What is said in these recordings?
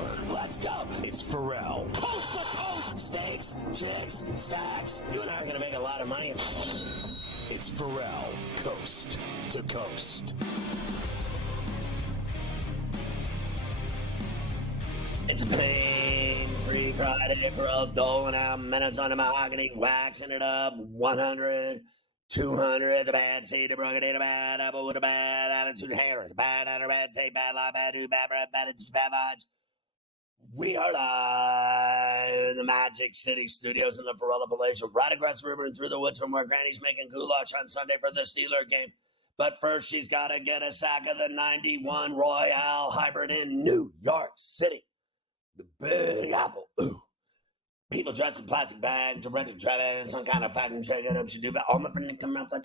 over. Let's go. It's Ferrall. Coast to coast. Steaks, chicks, stacks. You and I are going to make a lot of money. It's Ferrall, coast to coast. It's a pain-free Friday. Ferrall's doling out minutes on the mahogany, waxing it up. 100, 200, the bad seed, the broken, the bad apple with a bad attitude, hanger, the bad under, bad take, bad lie, bad do, bad breath, bad attitude, bad vibes. We are live in the Magic City Studios in the Ferrall Appalachia, right across the river and through the woods from where Granny's making goulash on Sunday for the Steeler game. But first, she's got to get a sack of the 91 Royale Hybrid in New York City. The Big Apple. Ooh. People dressed in plastic bags, directed traffic, some kind of fucking shake it up. She do, but all my friends come out, flat,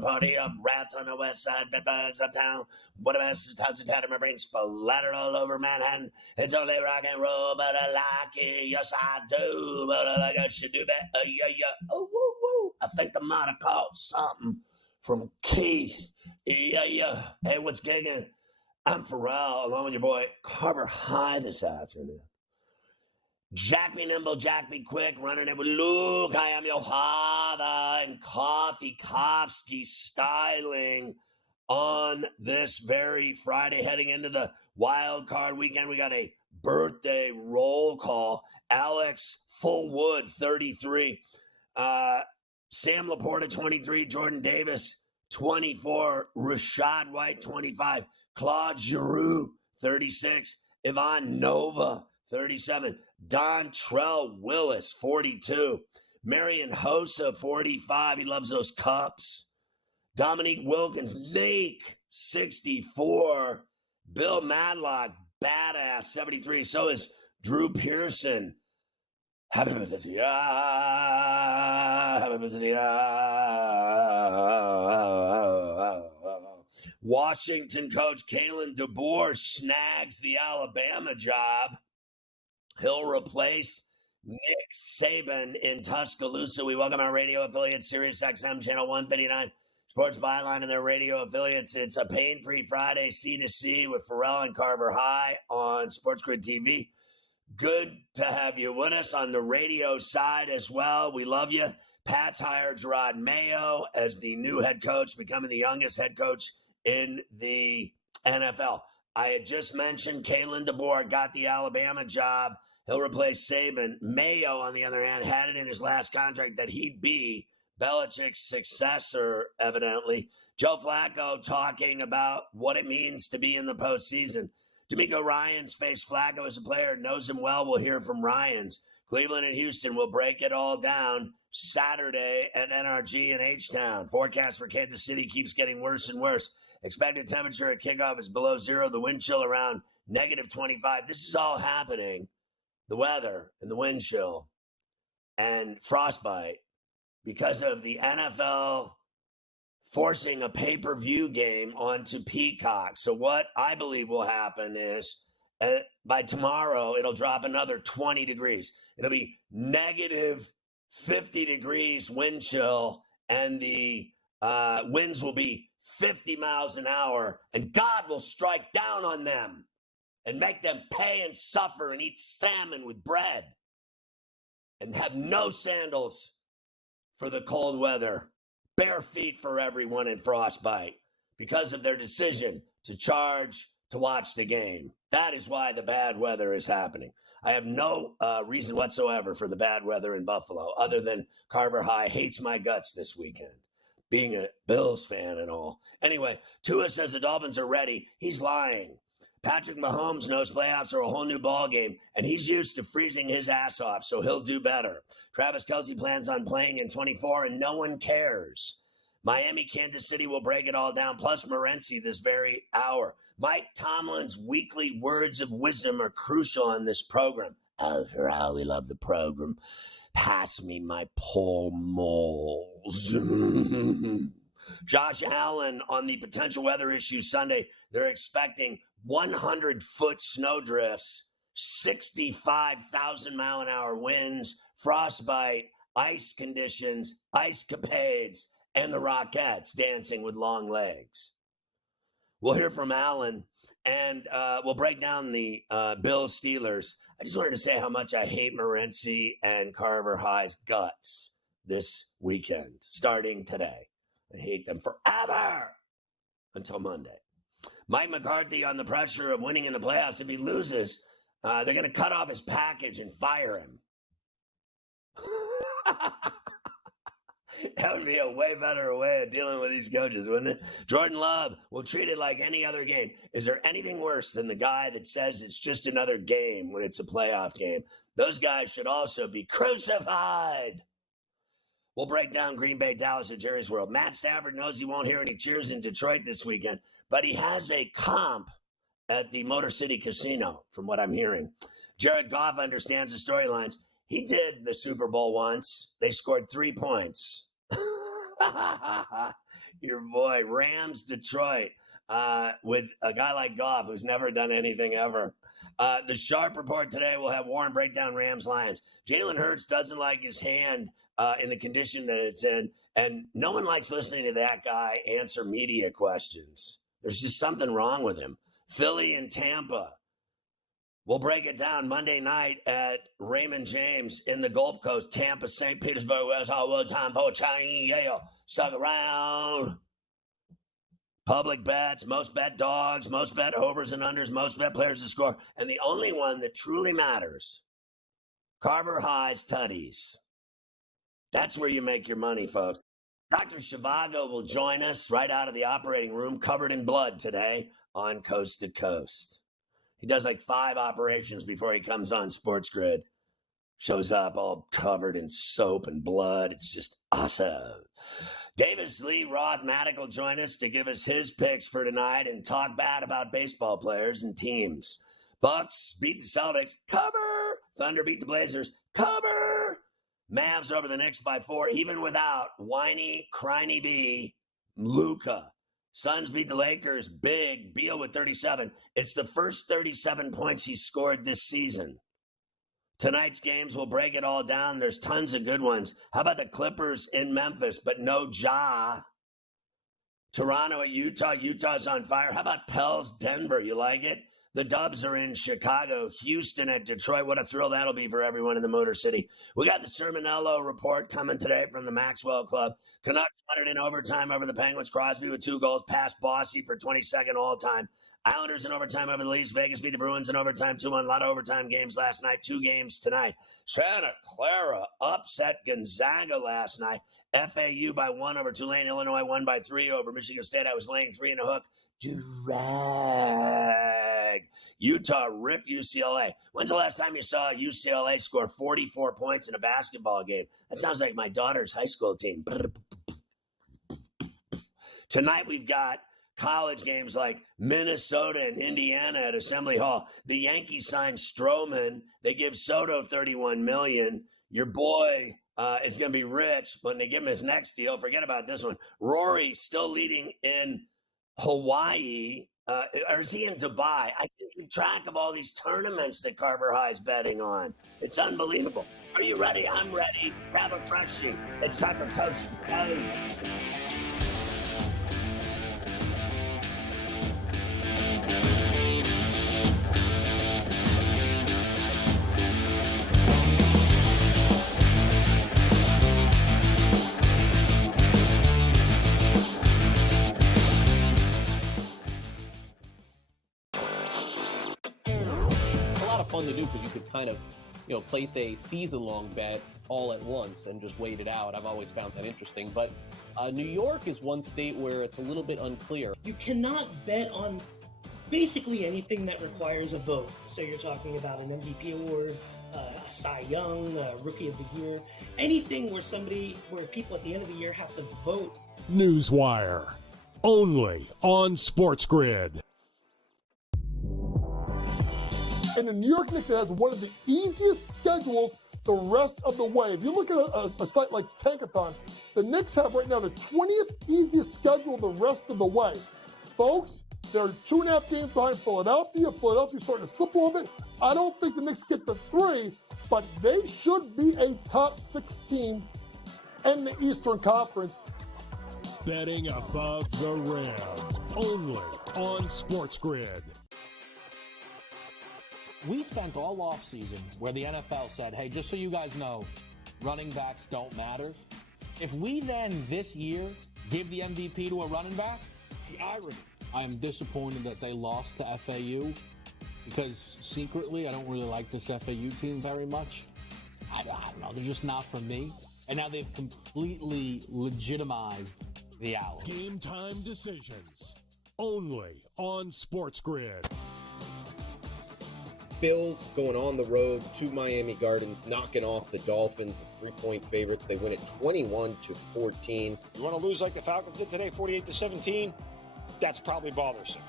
party up, rats on the west side, bed bugs uptown. What a mess, tons of tattered, my brain splattered all over Manhattan. It's only rock and roll, but I like it. Yes, I do, but I like it. She do that. Yeah. Oh, woo, woo. I think I might have caught something from Key. Yeah. Hey, what's gigging? I'm Ferrall, along with your boy Carver High this afternoon. Jack me nimble, Jack me quick, running it with Luke. I am your father, and Coffee Kofsky styling on this very Friday, heading into the wild card weekend. We got a birthday roll call. Alex Fullwood, 33. Sam Laporta, 23. Jordan Davis, 24. Rashad White, 25. Claude Giroux, 36. Ivan Nova, 37. Dontrell Willis, 42. Marion Hossa, 45. He loves those cups. Dominique Wilkins, Lake, 64. Bill Madlock, badass, 73. So is Drew Pearson. Happy birthday to ya. Happy birthday to ya. Washington coach Kalen DeBoer snags the Alabama job. He'll replace Nick Saban in Tuscaloosa. We welcome our radio affiliate, Sirius XM Channel 159, Sports Byline, and their radio affiliates. It's a pain-free Friday, C2C, with Ferrall and Carver High on SportsGrid TV. Good to have you with us on the radio side as well. We love you. Pat's hired Gerard Mayo as the new head coach, becoming the youngest head coach in the NFL. I had just mentioned Kalen DeBoer got the Alabama job. He'll replace Saban. Mayo, on the other hand, had it in his last contract that he'd be Belichick's successor, evidently. Joe Flacco talking about what it means to be in the postseason. D'Amico Ryans faced Flacco as a player, knows him well. We'll hear from Ryans. Cleveland and Houston will break it all down Saturday at NRG in H-Town. Forecast for Kansas City keeps getting worse and worse. Expected temperature at kickoff is below zero. The wind chill around negative 25. This is all happening, the weather and the wind chill and frostbite, because of the NFL forcing a pay-per-view game onto Peacock. So what I believe will happen is by tomorrow, it'll drop another 20 degrees. It'll be negative 50 degrees wind chill, and the winds will be 50 miles an hour, and God will strike down on them and make them pay and suffer and eat salmon with bread and have no sandals for the cold weather, bare feet for everyone in frostbite because of their decision to charge to watch the game. That is why the bad weather is happening. I have no reason whatsoever for the bad weather in Buffalo, other than Carver High hates my guts this weekend, being a Bills fan and all. Anyway, Tua says the Dolphins are ready. He's lying. Patrick Mahomes knows playoffs are a whole new ballgame, and he's used to freezing his ass off, so he'll do better. Travis Kelce plans on playing in 24, and no one cares. Miami, Kansas City will break it all down, plus Morency this very hour. Mike Tomlin's weekly words of wisdom are crucial on this program. Oh, Ferrall, we love the program. Pass me my Paul Moles. Josh Allen on the potential weather issue Sunday. They're expecting 100-foot snowdrifts, 65,000-mile-an-hour winds, frostbite, ice conditions, ice capades, and the Rockettes dancing with long legs. We'll hear from Allen And we'll break down the Bills Steelers. I just wanted to say how much I hate Morency and Carver High's guts this weekend, starting today. I hate them forever until Monday. Mike McCarthy on the pressure of winning in the playoffs. If he loses, they're going to cut off his package and fire him. That would be a way better way of dealing with these coaches, wouldn't it? Jordan Love will treat it like any other game. Is there anything worse than the guy that says it's just another game when it's a playoff game? Those guys should also be crucified. We'll break down Green Bay, Dallas, at Jerry's World. Matt Stafford knows he won't hear any cheers in Detroit this weekend, but he has a comp at the Motor City Casino, from what I'm hearing. Jared Goff understands the storylines. He did the Super Bowl once. They scored 3 points. Your boy, Rams, Detroit, with a guy like Goff who's never done anything ever. The Sharp Report today will have Warren break down Rams, Lions. Jalen Hurts doesn't like his hand in the condition that it's in, and no one likes listening to that guy answer media questions. There's just something wrong with him. Philly and Tampa. We'll break it down Monday night at Raymond James in the Gulf Coast, Tampa, St. Petersburg, West Hollywood, time for Chinese. Yeah, stuck around. Public bets, most bet dogs, most bet overs and unders, most bet players to score. And the only one that truly matters, Carver High's Tutties. That's where you make your money, folks. Dr. Shivago will join us right out of the operating room, covered in blood today on Coast to Coast. He does like 5 operations before he comes on SportsGrid. Shows up all covered in soap and blood. It's just awesome. Davis Lee Roth-Matic will join us to give us his picks for tonight and talk bad about baseball players and teams. Bucks beat the Celtics. Cover. Thunder beat the Blazers. Cover. Mavs over the Knicks by 4, even without whiny, cryny B, Luka. Suns beat the Lakers big. Beal with 37. It's the first 37 points he scored this season. Tonight's games, we'll break it all down. There's tons of good ones. How about the Clippers in Memphis, but no Ja? Toronto at Utah. Utah's on fire. How about Pels, Denver? You like it? The Dubs are in Chicago. Houston at Detroit. What a thrill that'll be for everyone in the Motor City. We got the Sermonello report coming today from the Maxwell Club. Canucks won it in overtime over the Penguins. Crosby with 2 goals. Passed Bossy for 22nd all-time. Islanders in overtime over the Leafs. Vegas beat the Bruins in overtime 2-1. A lot of overtime games last night. 2 games tonight. Santa Clara upset Gonzaga last night. FAU by 1 over Tulane. Illinois won by 3 over Michigan State. I was laying 3 and a hook. Drag. Utah ripped UCLA. When's the last time you saw UCLA score 44 points in a basketball game? That sounds like my daughter's high school team. Tonight we've got college games like Minnesota and Indiana at Assembly Hall. The Yankees signed Stroman. They give Soto $31 million. Your boy is going to be rich when they give him his next deal. Forget about this one. Rory still leading in Hawaii, or is he in Dubai? I keep track of all these tournaments that Carver High is betting on. It's unbelievable. Are you ready? I'm ready. Grab a fresh sheet. It's time for Coast to Coast. Fun to do because you could kind of, place a season-long bet all at once and just wait it out. I've always found that interesting. But New York is one state where it's a little bit unclear. You cannot bet on basically anything that requires a vote. So you're talking about an MVP award, a Cy Young, Rookie of the Year, anything where people at the end of the year have to vote. Newswire, only on SportsGrid. And the New York Knicks has one of the easiest schedules the rest of the way. If you look at a site like Tankathon, the Knicks have right now the 20th easiest schedule the rest of the way. Folks, they're 2.5 games behind Philadelphia. Philadelphia's starting to slip a little bit. I don't think the Knicks get to 3, but they should be a top 6 team in the Eastern Conference. Betting above the rim, only on SportsGrid. We spent all offseason where the NFL said, hey, just so you guys know, running backs don't matter. If we then this year give the MVP to a running back, the irony. I'm disappointed that they lost to FAU because secretly I don't really like this FAU team very much. I don't know. They're just not for me. And now they've completely legitimized the Owls. Game time decisions. Only on SportsGrid. Bills going on the road to Miami Gardens, knocking off the Dolphins as 3-point favorites. They win it 21-14. You want to lose like the Falcons did today, 48-17? That's probably bothersome.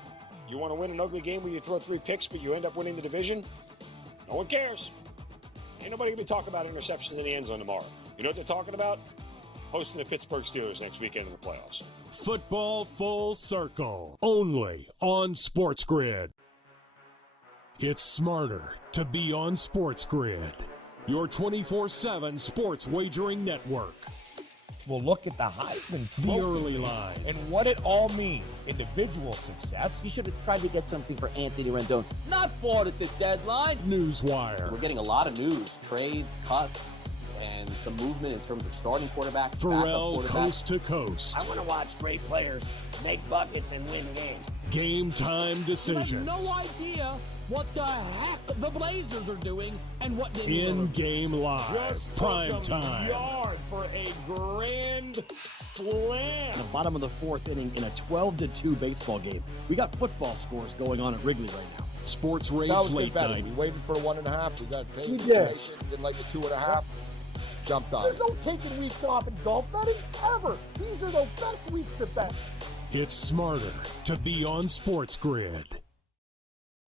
You want to win an ugly game where you throw 3 picks, but you end up winning the division? No one cares. Ain't nobody going to be talking about interceptions in the end zone tomorrow. You know what they're talking about? Hosting the Pittsburgh Steelers next weekend in the playoffs. Football Full Circle. Only on SportsGrid. It's smarter to be on SportsGrid. Your 24/7 sports wagering network. We'll look at the Heisman The Trophy early line. and what it all means. Individual success. You should have tried to get something for Anthony Rendon. Not bought at the deadline. Newswire. We're getting a lot of news, trades, cuts, and some movement in terms of starting quarterbacks, Pharrell backup quarterbacks. coast to coast. I want to watch great players make buckets and win games. Game time You have decisions. no idea what the heck the Blazers are doing and what they need. In-game live. Prime time. Yard for a grand slam. The bottom of the fourth inning in a 12-2 baseball game. We got football scores going on at Wrigley right now. Sports That Rage was good Late betting. Night. We waited for a 1.5. We got paid We information. Didn't like the 2.5. Jumped on There's it. no taking weeks off in golf betting ever. These are the best weeks to bet. It's smarter to be on SportsGrid.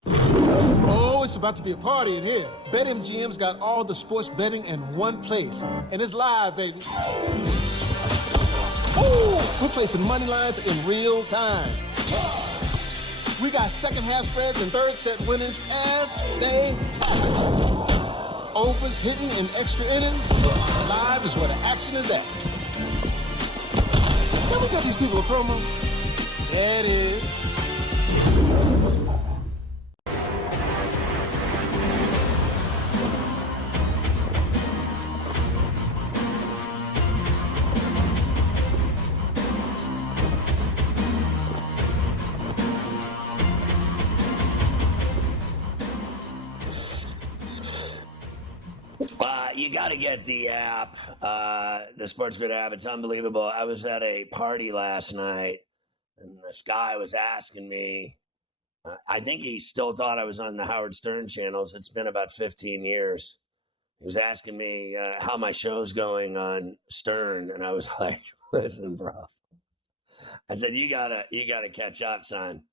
Oh, it's about to be a party in here. BetMGM's got all the sports betting in one place. And it's live, baby. Oh, we're placing money lines in real time. We got second half spreads and third set winners as they happen. Overs hitting in extra innings. Live is where the action is at. Can we get these people a promo? There it is. You got to get the app, the SportsGrid app. It's unbelievable. I was at a party last night, and this guy was asking me, I think he still thought I was on the Howard Stern channels. It's been about 15 years. He was asking me how my show's going on Stern, and I was like, listen, bro. I said, you gotta catch up, son.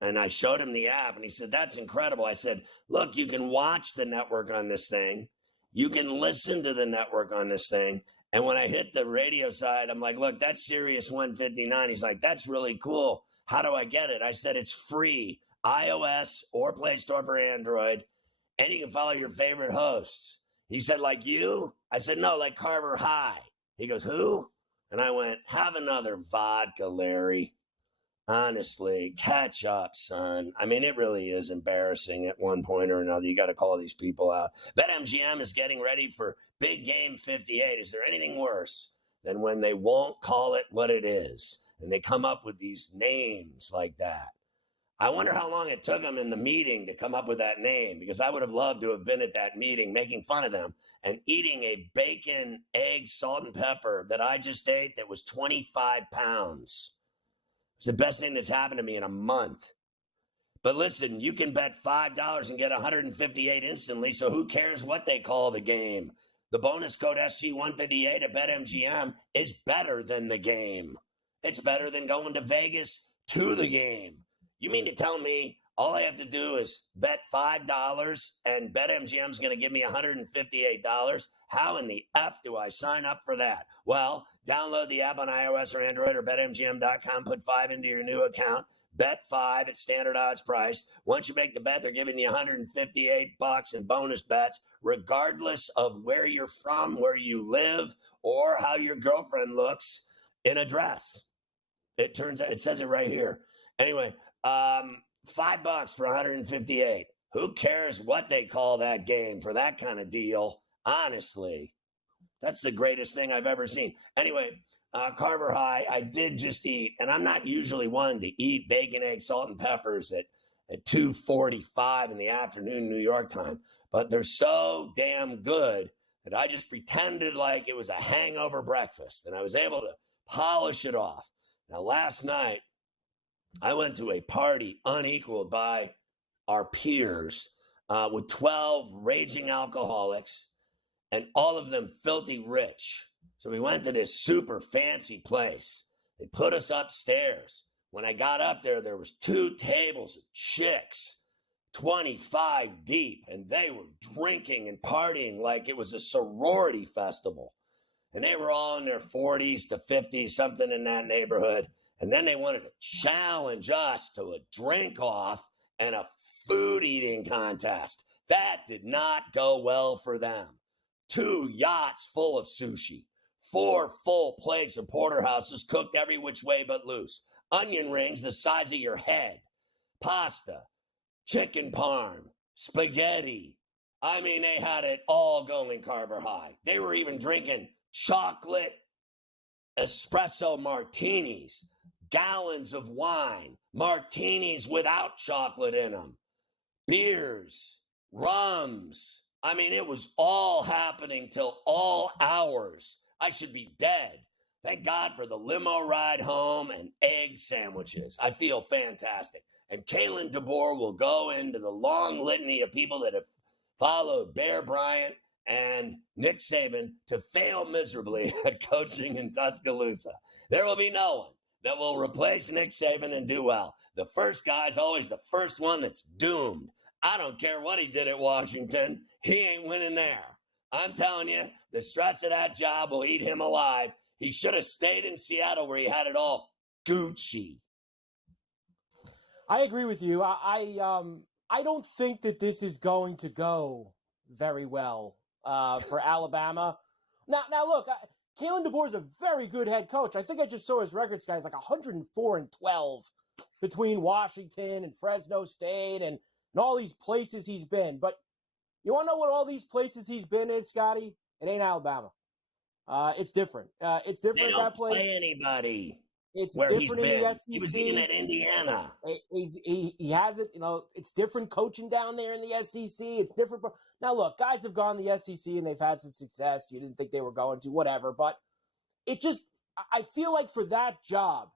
And I showed him the app, and he said, that's incredible. I said, look, you can watch the network on this thing. You can listen to the network on this thing. And when I hit the radio side, I'm like, look, that's Sirius 159. He's like, that's really cool. How do I get it? I said, it's free, iOS or Play Store for Android. And you can follow your favorite hosts. He said, like you? I said, no, like Carver High. He goes, who? And I went, have another vodka, Larry. Honestly, catch up, son. I mean, it really is embarrassing at one point or another. You got to call these people out. BetMGM is getting ready for Big Game 58. Is there anything worse than when they won't call it what it is and they come up with these names like that? I wonder how long it took them in the meeting to come up with that name, because I would have loved to have been at that meeting making fun of them and eating a bacon, egg, salt, and pepper that I just ate that was 25 pounds. It's the best thing that's happened to me in a month. But listen, you can bet $5 and get 158 instantly, so who cares what they call the game? The bonus code SG158 at BetMGM is better than the game. It's better than going to Vegas to the game. You mean to tell me all I have to do is bet $5 and BetMGM is going to give me $158? How in the F do I sign up for that? Well, download the app on iOS or Android or BetMGM.com. Put 5 into your new account. Bet 5 at standard odds price. Once you make the bet, they're giving you $158 in bonus bets, regardless of where you're from, where you live, or how your girlfriend looks in a dress. It turns out, it says it right here. Anyway, $5 for 158. Who cares what they call that game for that kind of deal? Honestly, that's the greatest thing I've ever seen. Anyway, Carver High, I did just eat, and I'm not usually one to eat bacon, egg, salt, and peppers at 2:45 in the afternoon New York time, but they're so damn good that I just pretended like it was a hangover breakfast, and I was able to polish it off. Now, last night, I went to a party unequaled by our peers with 12 raging alcoholics and all of them filthy rich. So we went to this super fancy place. They put us upstairs. When I got up there, there was 2 tables of chicks, 25 deep, and they were drinking and partying like it was a sorority festival. And they were all in their 40s to 50s, something in that neighborhood. And then they wanted to challenge us to a drink-off and a food-eating contest. That did not go well for them. 2 yachts full of sushi, 4 full plates of porterhouses cooked every which way but loose, onion rings the size of your head, pasta, chicken parm, spaghetti. I mean, they had it all going, Carver High. They were even drinking chocolate espresso martinis, gallons of wine, martinis without chocolate in them, beers, rums. I mean, it was all happening till all hours. I should be dead. Thank God for the limo ride home and egg sandwiches. I feel fantastic. And Kalen DeBoer will go into the long litany of people that have followed Bear Bryant and Nick Saban to fail miserably at coaching in Tuscaloosa. There will be no one that will replace Nick Saban and do well. The first guy is always the first one that's doomed. I don't care what he did at Washington. He ain't winning there. I'm telling you, the stress of that job will eat him alive. He should have stayed in Seattle where he had it all Gucci. I agree with you. I don't think that this is going to go very well for Alabama. Now look, Kalen DeBoer is a very good head coach. I think I just saw his records, guys, like 104-12 between Washington and Fresno State and all these places he's been. But you want to know what all these places he's been is, Scotty? It ain't Alabama. It's different. It's different at that place. Play anybody. It's where different he's in been. the SEC. He was even at Indiana. He has it. You know, it's different coaching down there in the SEC. It's different. Now, look, guys have gone to the SEC and they've had some success. You didn't think they were going to, whatever. But it just, I feel like for that job,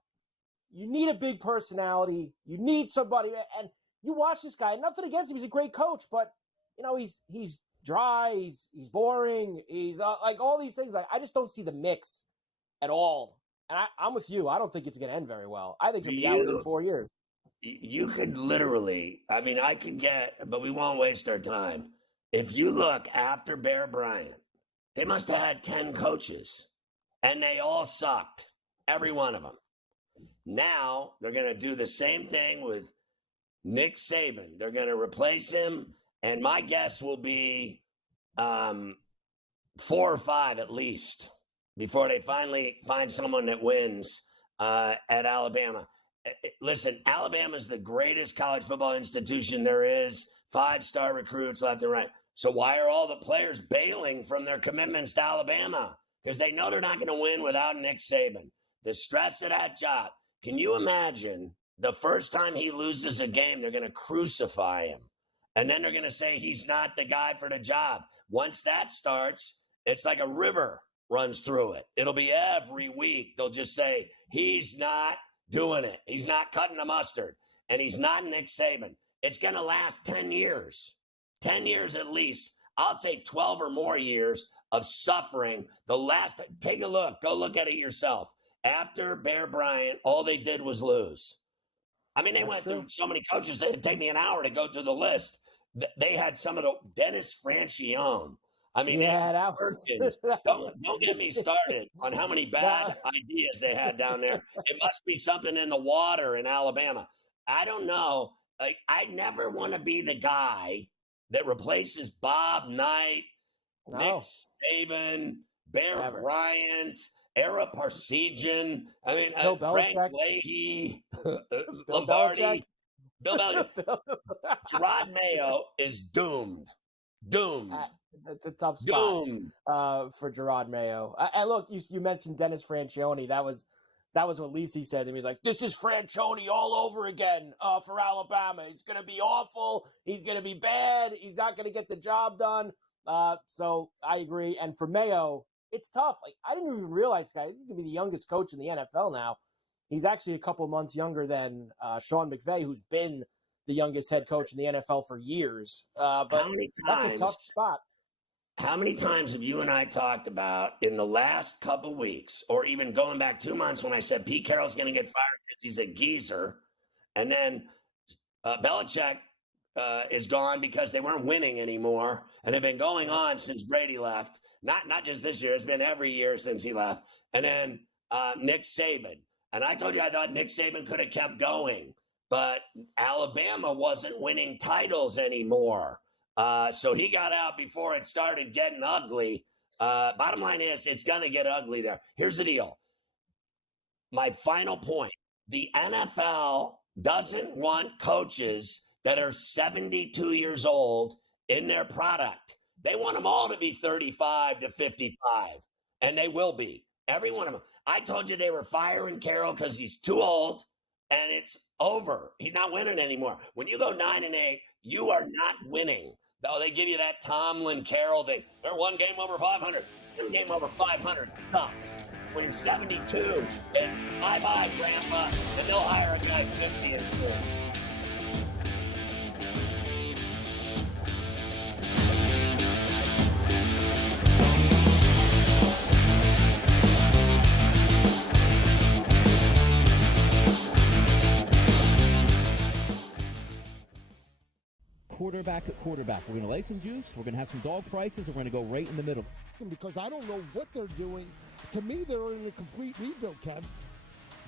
you need a big personality. You need somebody. And you watch this guy. Nothing against him. He's a great coach, but you know he's dry. He's boring. He's like all these things. Like I just don't see the mix at all. And I'm with you. I don't think it's going to end very well. I think it's going to be out within 4 years. You could literally, I mean, I could get, but we won't waste our time. If you look after Bear Bryant, they must have had 10 coaches, and they all sucked, every one of them. Now they're going to do the same thing with Nick Saban. They're going to replace him, and my guess will be 4 or 5 at least, before they finally find someone that wins at Alabama. Listen, Alabama's the greatest college football institution there is. 5-star recruits left and right. So why are all the players bailing from their commitments to Alabama? Because they know they're not going to win without Nick Saban. The stress of that job. Can you imagine the first time he loses a game, they're going to crucify him. And then they're going to say he's not the guy for the job. Once that starts, it's like a river runs through it. It'll be every week. They'll just say, he's not doing it. He's not cutting the mustard. And he's not Nick Saban. It's going to last 10 years. 10 years at least. I'll say 12 or more years of suffering. Take a look. Go look at it yourself. After Bear Bryant, all they did was lose. I mean, they went through so many coaches. It'd take me an hour to go through the list. They had some of the Dennis Francione. I mean, don't get me started on how many bad ideas they had down there. It must be something in the water in Alabama. I don't know. Like, I never want to be the guy that replaces Bob Knight, Nick Saban, Bear Bryant, Ara Parsegian. I mean, Frank Leahy, Lombardi. Bill Belichick. Gerard Mayo is doomed. That's a tough spot Doomed. For Gerard Mayo. And look, you mentioned Dennis Franchione. That was what Lisi said to me. He's like, this is Franchione all over again for Alabama. He's going to be awful. He's going to be bad. He's not going to get the job done. So I agree. And for Mayo, it's tough. Like, I didn't even realize, guys, he's going to be the youngest coach in the NFL now. He's actually a couple months younger than Sean McVay, who's been the youngest head coach in the NFL for years. But that's a tough spot. How many times have you and I talked about in the last couple weeks, or even going back 2 months when I said Pete Carroll's going to get fired because he's a geezer, and then Belichick is gone because they weren't winning anymore, and they've been going on since Brady left. Not just this year; it's been every year since he left. And then Nick Saban, and I told you I thought Nick Saban could have kept going, but Alabama wasn't winning titles anymore. So he got out before it started getting ugly. Bottom line is, it's going to get ugly there. Here's the deal. My final point. The NFL doesn't want coaches that are 72 years old in their product. They want them all to be 35 to 55, and they will be. Every one of them. I told you they were firing Carroll because he's too old, and it's over. He's not winning anymore. When you go 9-8, you are not winning. Oh, they give you that Tomlin Carroll thing. They're one game over 500. One game over 500 sucks. When he's 72, it's bye-bye, Grandpa, and they'll hire a guy 50 and 4. Quarterback at quarterback. We're going to lay some juice. We're going to have some dog prices. And we're going to go right in the middle. Because I don't know what they're doing. To me, they're in a complete rebuild, Kev.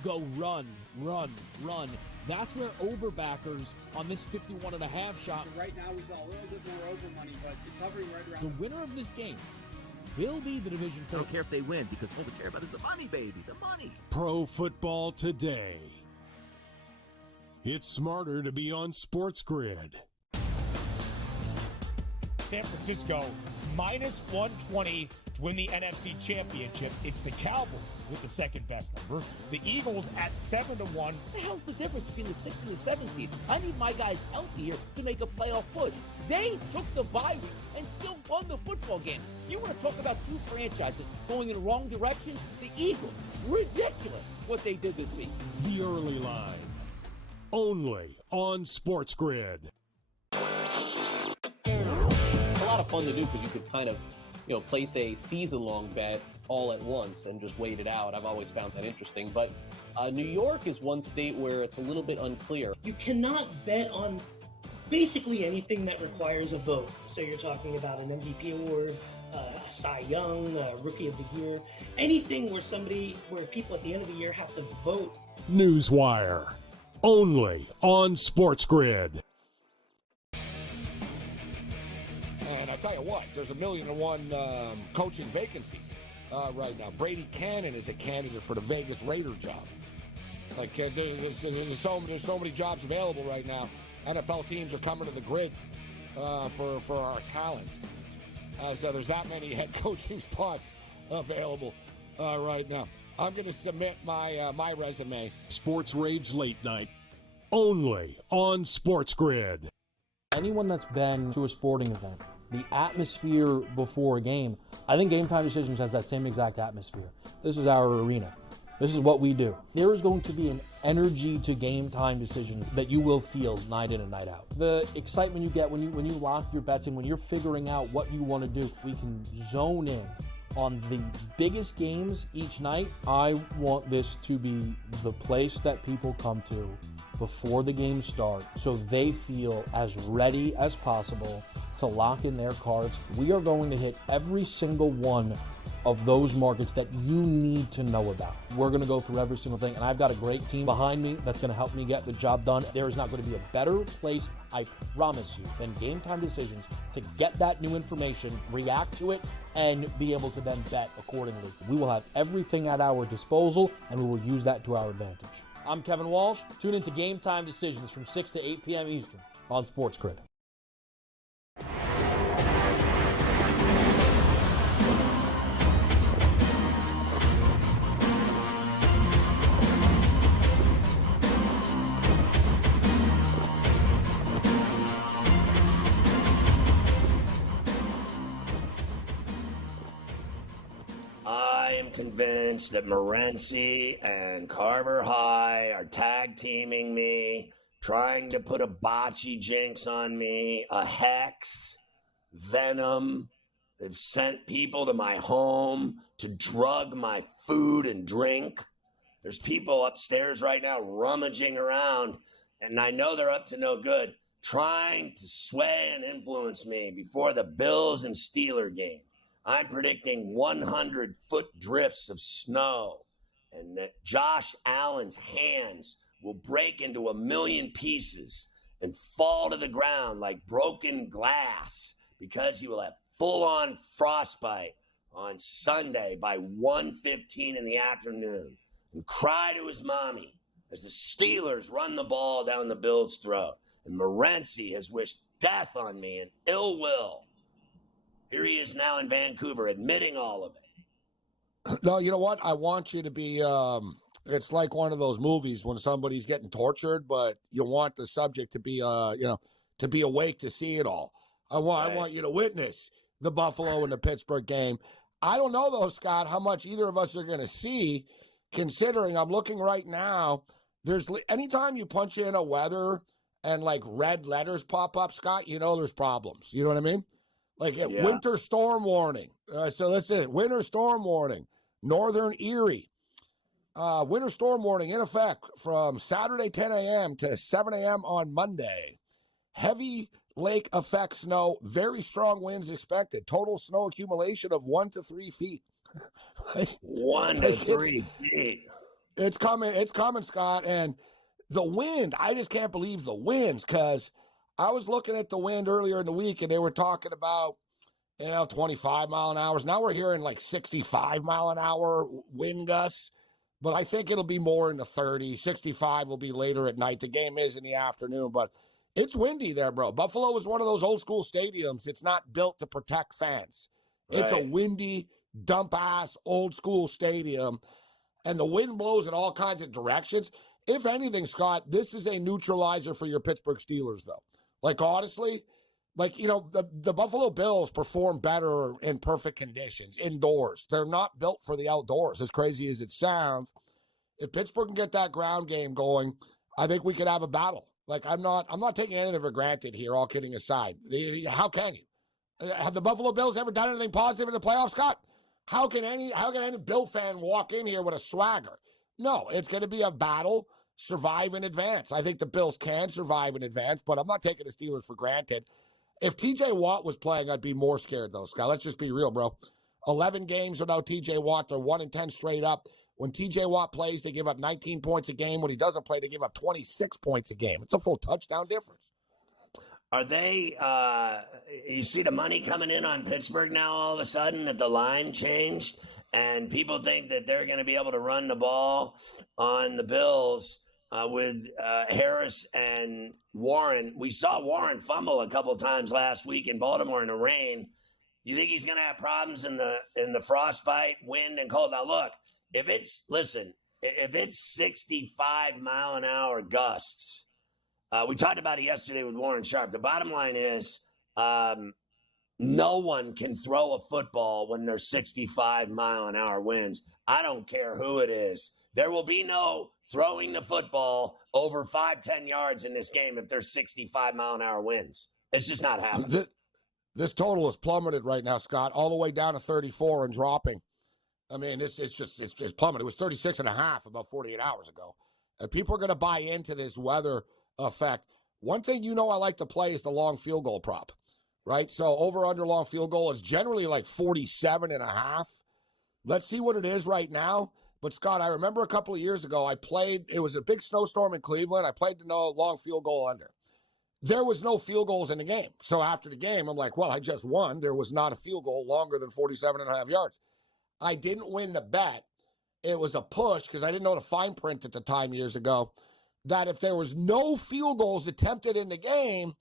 Go run. That's where overbackers on this 51.5 shot. So right now we saw a little bit more over money, but it's hovering right around. The winner of this game will be the division I don't care if they win, because all we care about is the money, baby. The money. Pro Football Today. It's smarter to be on SportsGrid. San Francisco minus 120 to win the NFC Championship. It's the Cowboys with the second best number. The Eagles at 7-1. What the hell's the difference between the 6 and the 7 seed? I need my guys healthier to make a playoff push. They took the bye week and still won the football game. You want to talk about two franchises going in the wrong directions? The Eagles. Ridiculous what they did this week. The Early Line. Only on SportsGrid. A lot of fun to do because you could kind of, place a season-long bet all at once and just wait it out. I've always found that interesting. But New York is one state where it's a little bit unclear. You cannot bet on basically anything that requires a vote. So you're talking about an MVP award, a Cy Young, a Rookie of the Year, anything where people at the end of the year have to vote. Newswire. Only on SportsGrid. And I'll tell you what, there's 1,000,001 coaching vacancies right now. Brady Cannon is a candidate for the Vegas Raider job. Like, there's so many jobs available right now. NFL teams are coming to the grid for our talent. So there's that many head coaching spots available right now. I'm going to submit my resume. Sports Rage Late Night. Only on SportsGrid. Anyone that's been to a sporting event, the atmosphere before a game, I think Game Time Decisions has that same exact atmosphere. This is our arena. This is what we do. There is going to be an energy to Game Time Decisions that you will feel night in and night out. The excitement you get when you lock your bets in, when you're figuring out what you want to do, we can zone in on the biggest games each night. I want this to be the place that people come to before the games start so they feel as ready as possible to lock in their cards. We are going to hit every single one of those markets that you need to know about. We're going to go through every single thing, and I've got a great team behind me that's going to help me get the job done. There is not going to be a better place, I promise you, than Game Time Decisions to get that new information, react to it, and be able to then bet accordingly. We will have everything at our disposal, and we will use that to our advantage. I'm Kevin Walsh. Tune into Game Time Decisions from 6 to 8 p.m. Eastern on SportsGrid. I am convinced that Morency and Carver High are tag teaming me, trying to put a bocce jinx on me, a hex, venom. They've sent people to my home to drug my food and drink. There's people upstairs right now rummaging around, and I know they're up to no good, trying to sway and influence me before the Bills and Steeler game. I'm predicting 100-foot drifts of snow, and that Josh Allen's hands will break into 1,000,000 pieces and fall to the ground like broken glass because he will have full-on frostbite on Sunday by 1:15 in the afternoon and cry to his mommy as the Steelers run the ball down the Bills' throat. And Morency has wished death on me and ill will. Here he is now in Vancouver admitting all of it. No, you know what? I want you to be, it's like one of those movies when somebody's getting tortured, but you want the subject to be, to be awake to see it all. I want you to witness the Buffalo and the Pittsburgh game. I don't know, though, Scott, how much either of us are going to see, considering I'm looking right now. Anytime you punch in a weather and, like, red letters pop up, Scott, there's problems. You know what I mean? Like winter storm warning. So that's it. Winter storm warning. Northern Erie. Winter storm warning in effect from Saturday 10 a.m. to 7 a.m. on Monday. Heavy lake effect snow. Very strong winds expected. Total snow accumulation of 1 to 3 feet. 1 to 3 feet. It's coming, Scott. And the wind, I just can't believe the winds, because I was looking at the wind earlier in the week, and they were talking about, 25 mile an hour. Now we're hearing like 65 mile an hour wind gusts, but I think it'll be more in the 30s. 65 will be later at night. The game is in the afternoon, but it's windy there, bro. Buffalo is one of those old school stadiums. It's not built to protect fans. Right. It's a windy, dump-ass, old school stadium, and the wind blows in all kinds of directions. If anything, Scott, this is a neutralizer for your Pittsburgh Steelers, though. Like, honestly, the Buffalo Bills perform better in perfect conditions, indoors. They're not built for the outdoors, as crazy as it sounds. If Pittsburgh can get that ground game going, I think we could have a battle. Like, I'm not taking anything for granted here, all kidding aside. How can you? Have the Buffalo Bills ever done anything positive in the playoffs, Scott? How can any Bill fan walk in here with a swagger? No, it's going to be a battle. Survive in advance. I think the Bills can survive in advance, but I'm not taking the Steelers for granted. If TJ Watt was playing, I'd be more scared, though, Scott. Let's just be real, bro. 11 games without TJ Watt. They're 1-10 straight up. When TJ Watt plays, they give up 19 points a game. When he doesn't play, they give up 26 points a game. It's a full touchdown difference. Are they, you see the money coming in on Pittsburgh now all of a sudden that the line changed, and people think that they're going to be able to run the ball on the Bills with Harris and Warren. We saw Warren fumble a couple times last week in Baltimore in the rain. You think he's going to have problems in the frostbite, wind, and cold? Now, look, if it's 65 mile an hour gusts, we talked about it yesterday with Warren Sharp. The bottom line is no one can throw a football when there's 65 mile an hour winds. I don't care who it is. There will be no throwing the football over 5-10 yards in this game if there's 65 mile an hour winds. It's just not happening. This total is plummeted right now, Scott, all the way down to 34 and dropping. I mean, it's plummeted. It was 36.5 about 48 hours ago. And people are going to buy into this weather effect. One thing I like to play is the long field goal prop, right? So over under long field goal is generally like 47.5. Let's see what it is right now. But, Scott, I remember a couple of years ago, it was a big snowstorm in Cleveland. I played the long field goal under. There was no field goals in the game. So after the game, I'm like, well, I just won. There was not a field goal longer than 47.5 yards. I didn't win the bet. it was a push because I didn't know the fine print at the time years ago, that if there was no field goals attempted in the game,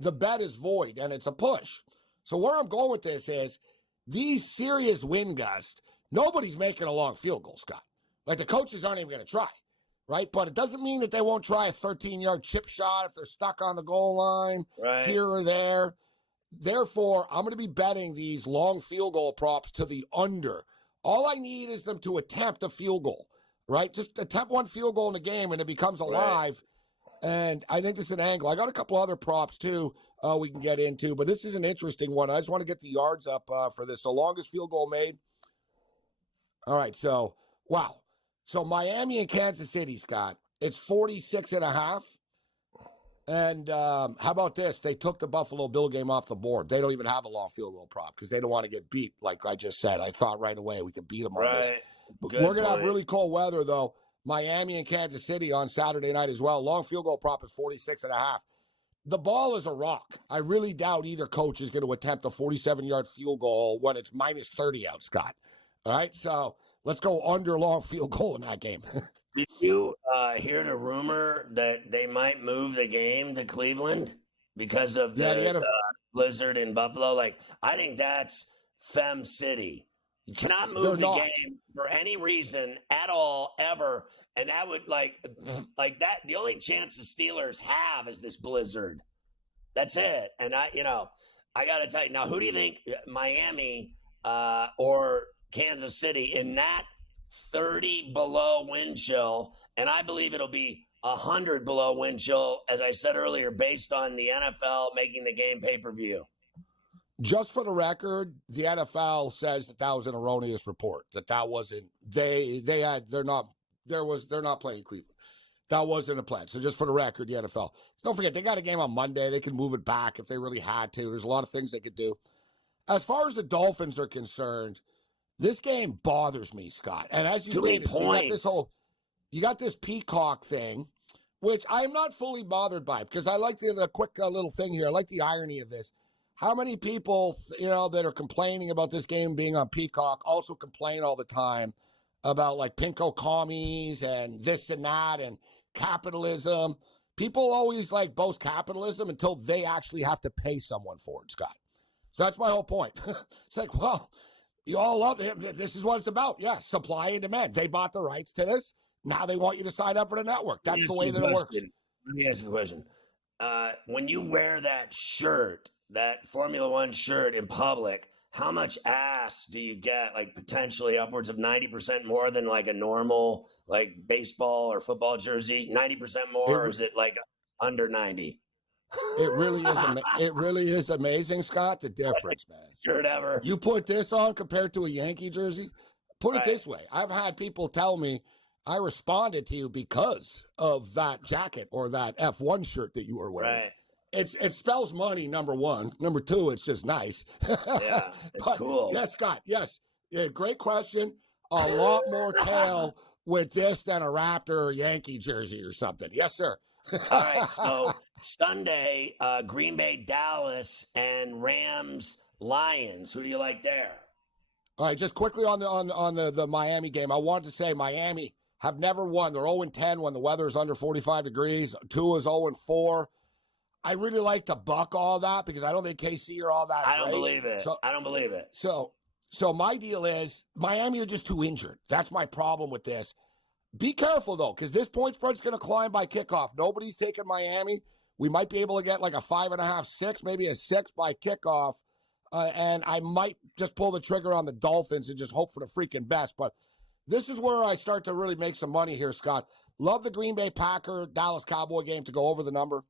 the bet is void and it's a push. So where I'm going with this is these serious wind gusts, nobody's making a long field goal, Scott. Like the coaches aren't even going to try, right? But it doesn't mean that they won't try a 13-yard chip shot if they're stuck on the goal line here or there. Therefore, I'm going to be betting these long field goal props to the under. All I need is them to attempt a field goal, right? Just attempt one field goal in the game and it becomes alive. And I think this is an angle. I got a couple other props too we can get into, but this is an interesting one. I just want to get the yards up for this. So longest field goal made. All right, so, wow. So Miami and Kansas City, Scott, it's 46.5. And how about this? They took the Buffalo Bill game off the board. They don't even have a long field goal prop because they don't want to get beat, like I just said. I thought right away we could beat them on this. We're going to have really cold weather, though. Miami and Kansas City on Saturday night as well. Long field goal prop is 46.5. The ball is a rock. I really doubt either coach is going to attempt a 47-yard field goal when it's minus 30 out, Scott. All right, so let's go under long field goal in that game. Did you hear the rumor that they might move the game to Cleveland because of the blizzard in Buffalo? Like, I think that's Fem City. You cannot move the game for any reason at all, ever. And that would, like that, the only chance the Steelers have is this blizzard. That's it. And I got to tell you, now, who do you think, Miami or Kansas City, in that 30 below wind chill, and I believe it'll be 100 below wind chill, as I said earlier, based on the NFL making the game pay-per-view? Just for the record, the NFL says that was an erroneous report. That wasn't they're not playing Cleveland. That wasn't a plan. So just for the record, the NFL. Don't forget, they got a game on Monday. They can move it back if they really had to. There's a lot of things they could do. As far as the Dolphins are concerned, this game bothers me, Scott. And as you stated, you got this peacock thing, which I am not fully bothered by because I like the quick little thing here. I like the irony of this. How many people, that are complaining about this game being on Peacock also complain all the time about like pinko commies and this and that and capitalism? People always like boast capitalism until they actually have to pay someone for it, Scott. So that's my whole point. It's like, well, you all love it. This is what it's about. Yeah, supply and demand. They bought the rights to this. Now they want you to sign up for the network. That's the way that it works. Let me ask you a question. When you wear that shirt, that Formula One shirt in public, how much ass do you get? Like potentially upwards of 90% more than like a normal like baseball or football jersey? 90% more, or is it like under 90? It really is amazing, Scott, the difference, man. Shirt ever. You put this on compared to a Yankee jersey. Put it this way. I've had people tell me I responded to you because of that jacket or that F1 shirt that you were wearing. Right. It spells money, number one. Number two, it's just nice. Yeah, it's cool. Yes, Scott, yes. Yeah, great question. A lot more tail with this than a Raptor or Yankee jersey or something. Yes, sir. All right, so Sunday, Green Bay, Dallas, and Rams, Lions. Who do you like there? All right, just quickly on the Miami game, I wanted to say Miami have never won. They're 0-10 when the weather is under 45 degrees. Tua is 0-4. I really like to buck all that because I don't think KC are all that I don't great. believe it. I don't believe it. So my deal is Miami are just too injured. That's my problem with this. Be careful, though, because this point spread's going to climb by kickoff. Nobody's taking Miami. We might be able to get like a 5.5, 6, maybe a 6 by kickoff. And I might just pull the trigger on the Dolphins and just hope for the freaking best. But this is where I start to really make some money here, Scott. Love the Green Bay Packer Dallas Cowboy game to go over the number.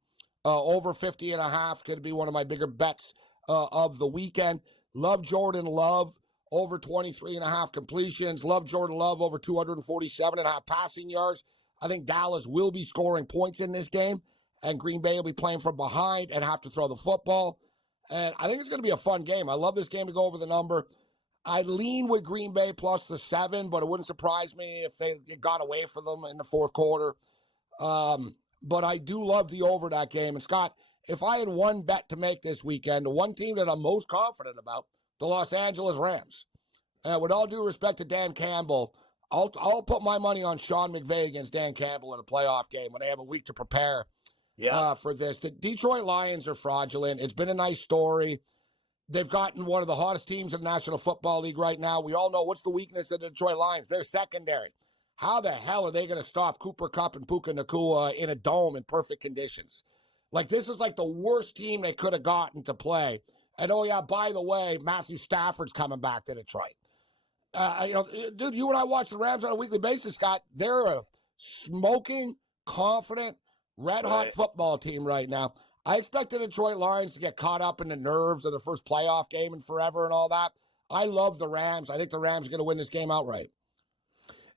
Over 50.5 could be one of my bigger bets of the weekend. Love Jordan Love over 23.5 completions. Love Jordan Love over 247.5 passing yards. I think Dallas will be scoring points in this game, and Green Bay will be playing from behind and have to throw the football. And I think it's going to be a fun game. I love this game to go over the number. I lean with Green Bay plus the 7, but it wouldn't surprise me if they got away from them in the fourth quarter. But I do love the over that game. And, Scott, if I had one bet to make this weekend, the one team that I'm most confident about, the Los Angeles Rams. And with all due respect to Dan Campbell, I'll put my money on Sean McVay against Dan Campbell in a playoff game when they have a week to prepare for this. The Detroit Lions are fraudulent. It's been a nice story. They've gotten one of the hottest teams in the National Football League right now. We all know what's the weakness of the Detroit Lions. They're secondary. How the hell are they going to stop Cooper Kupp and Puka Nacua in a dome in perfect conditions? Like, this is like the worst team they could have gotten to play. And, oh, yeah, by the way, Matthew Stafford's coming back to Detroit. Dude, you and I watch the Rams on a weekly basis, Scott. They're a smoking, confident, red-hot football team right now. I expect the Detroit Lions to get caught up in the nerves of their first playoff game in forever and all that. I love the Rams. I think the Rams are going to win this game outright.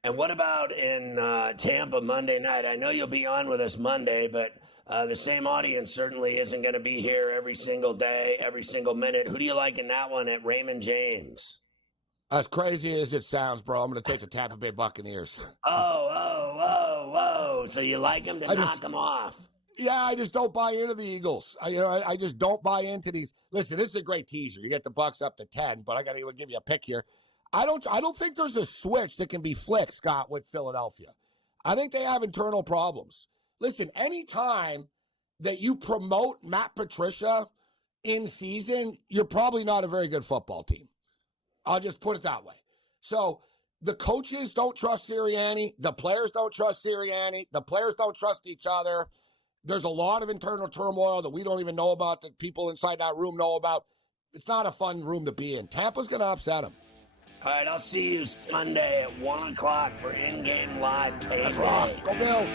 And what about in Tampa Monday night? I know you'll be on with us Monday, but the same audience certainly isn't going to be here every single day, every single minute. Who do you like in that one at Raymond James? As crazy as it sounds, bro, I'm going to take the Tampa Bay Buccaneers. Whoa. So you like them to knock them off? Yeah, I just don't buy into the Eagles. I just don't buy into these. Listen, this is a great teaser. You get the Bucs up to 10, but I got to give you a pick here. I don't think there's a switch that can be flicked, Scott, with Philadelphia. I think they have internal problems. Listen, anytime that you promote Matt Patricia in season, you're probably not a very good football team. I'll just put it that way. So the coaches don't trust Sirianni. The players don't trust Sirianni. The players don't trust each other. There's a lot of internal turmoil that we don't even know about, that people inside that room know about. It's not a fun room to be in. Tampa's going to upset them. All right, I'll see you Sunday at 1 o'clock for in-game live. That's rock. Go Bills.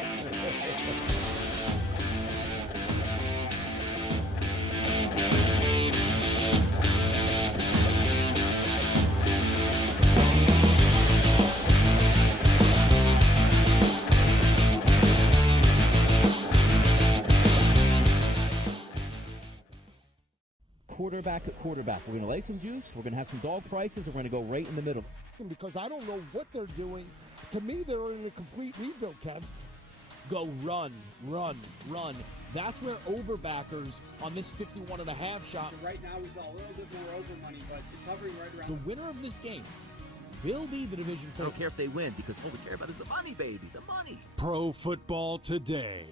Quarterback at quarterback. We're going to lay some juice. We're going to have some dog prices. We're going to go right in the middle. Because I don't know what they're doing. To me, they're in a complete rebuild, Kev. Go run. That's where overbackers on this 51.5 shot. So right now we saw a little bit more over money, but it's hovering right around. The winner of this game will be the division I don't care if they win, because all we care about is the money, baby, the money. Pro Football Today.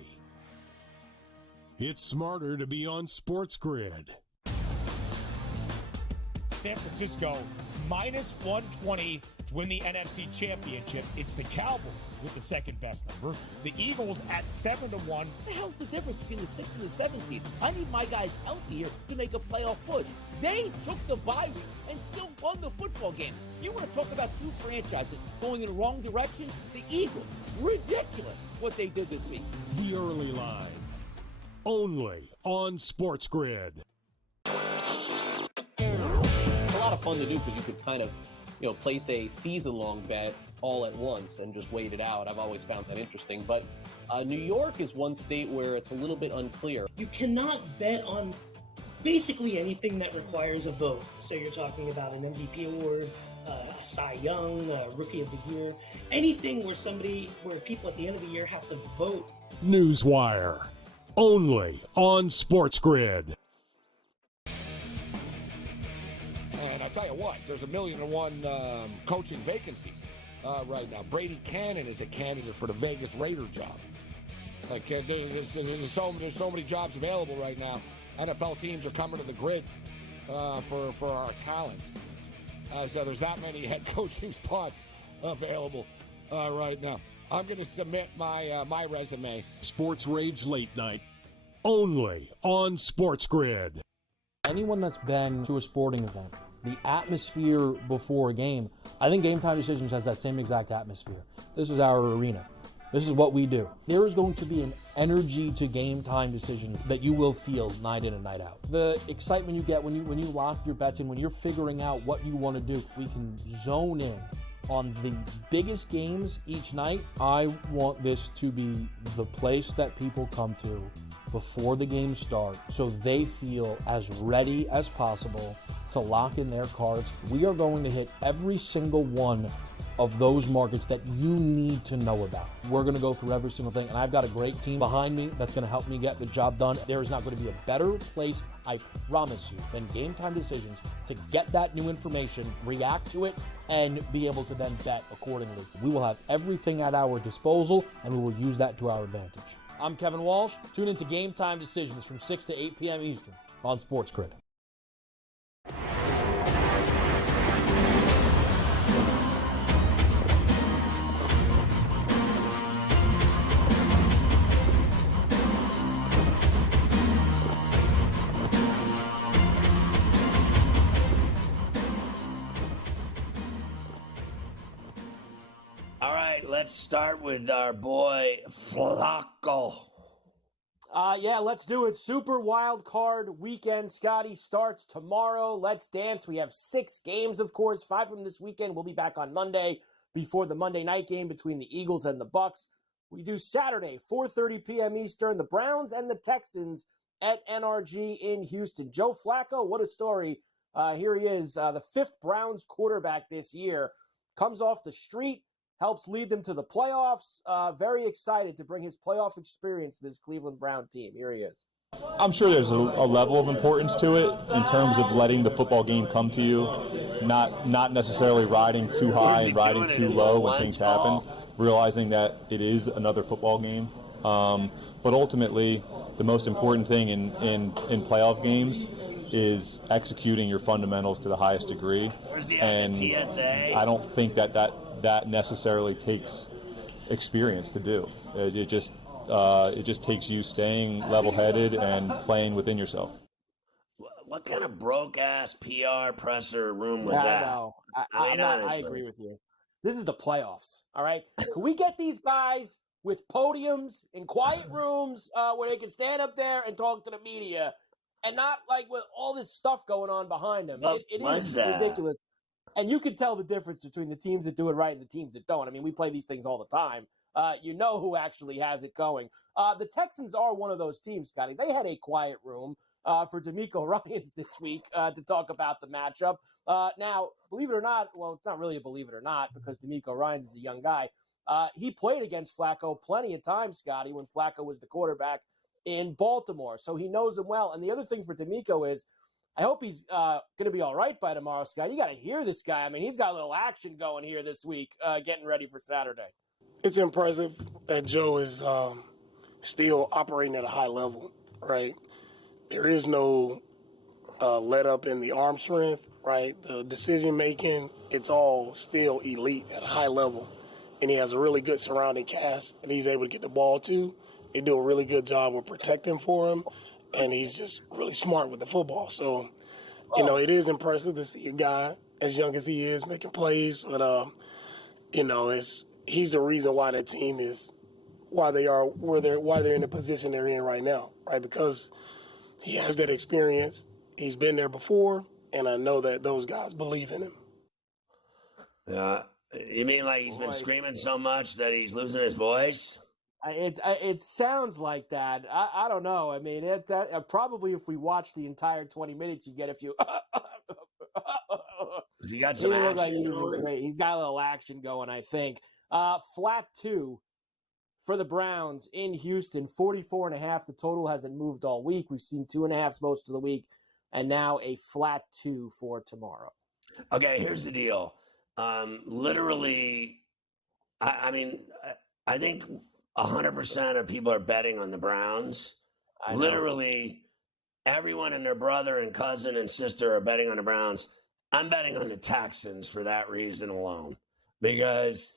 It's smarter to be on SportsGrid. San Francisco minus 120 to win the NFC Championship. It's the Cowboys with the second best number. The Eagles at 7-1. What the hell's the difference between the 6th and the 7th seed? I need my guys healthy here to make a playoff push. They took the bye week and still won the football game. You want to talk about two franchises going in the wrong direction? The Eagles. Ridiculous what they did this week. The early line. Only on SportsGrid. A lot of fun to do because you could kind of, place a season-long bet all at once and just wait it out. I've always found that interesting. But New York is one state where it's a little bit unclear. You cannot bet on basically anything that requires a vote. So you're talking about an MVP award, a Cy Young, a Rookie of the Year, anything where people at the end of the year have to vote. Newswire. Only on SportsGrid. And I'll tell you what, there's 1,000,001 coaching vacancies right now. Brady Cannon is a candidate for the Vegas Raider job. Like there's so many jobs available right now. NFL teams are coming to the grid for our talent. So there's that many head coaching spots available right now. I'm going to submit my resume. Sports Rage Late Night. Only on SportsGrid. Anyone that's been to a sporting event, the atmosphere before a game, I think Game Time Decisions has that same exact atmosphere. This is our arena. This is what we do. There is going to be an energy to Game Time Decisions that you will feel night in and night out. The excitement you get when you lock your bets in, when you're figuring out what you want to do, we can zone in on the biggest games each night. I want this to be the place that people come to before the games start so they feel as ready as possible to lock in their cards. We are going to hit every single one of those markets that you need to know about. We're going to go through every single thing, and I've got a great team behind me that's going to help me get the job done. There is not going to be a better place, I promise you, than Game Time Decisions to get that new information, react to it, and be able to then bet accordingly. We will have everything at our disposal, and we will use that to our advantage. I'm Kevin Walsh. Tune into Game Time Decisions from 6 to 8 p.m. Eastern on SportsGrid. All right, let's start with our boy Flacco. Yeah, let's do it. Super Wild Card Weekend. Scotty starts tomorrow. Let's dance. We have 6 games, of course, 5 from this weekend. We'll be back on Monday before the Monday night game between the Eagles and the Bucks. We do Saturday, 4:30 p.m. Eastern, the Browns and the Texans at NRG in Houston. Joe Flacco, what a story. Here he is, the 5th Browns quarterback this year. Comes off the street, helps lead them to the playoffs. Very excited to bring his playoff experience to this Cleveland Brown team. Here he is. I'm sure there's a level of importance to it in terms of letting the football game come to you, not necessarily riding too high and riding too low when things happen, realizing that it is another football game. But ultimately, the most important thing in playoff games is executing your fundamentals to the highest degree. And I don't think that necessarily takes experience to do. It just takes you staying level-headed and playing within yourself. What kind of broke-ass PR presser room was that? I know. I agree with you. This is the playoffs, all right? Can we get these guys with podiums in quiet rooms where they can stand up there and talk to the media and not like with all this stuff going on behind them? It is ridiculous. And you can tell the difference between the teams that do it right and the teams that don't. I mean, we play these things all the time. You know who actually has it going. The Texans are one of those teams, Scotty. They had a quiet room for D'Amico Ryans this week to talk about the matchup. Now, believe it or not, well, it's not really a believe it or not because D'Amico Ryans is a young guy. He played against Flacco plenty of times, Scotty, when Flacco was the quarterback in Baltimore. So he knows him well. And the other thing for D'Amico is I hope he's going to be all right by tomorrow, Scott. You got to hear this guy. I mean, he's got a little action going here this week, getting ready for Saturday. It's impressive that Joe is still operating at a high level, right? There is no let up in the arm strength, right? The decision-making, it's all still elite at a high level. And he has a really good surrounding cast that he's able to get the ball to. They do a really good job of protecting for him. And he's just really smart with the football. So, it is impressive to see a guy as young as he is making plays. But, he's the reason why that team is why they're in the position they're in right now, right? Because he has that experience. He's been there before, and I know that those guys believe in him. Yeah, you mean like he's been screaming so much that he's losing his voice? It sounds like that. I don't know. I mean, probably if we watch the entire 20 minutes, you get a few. He got some action. He's got a little action going, I think. Flat 2 for the Browns in Houston, 44.5. The total hasn't moved all week. We've seen 2.5s most of the week, and now a flat 2 for tomorrow. Okay, here's the deal. Literally, I think 100% of people are betting on the Browns. Literally, everyone and their brother and cousin and sister are betting on the Browns. I'm betting on the Texans for that reason alone. Because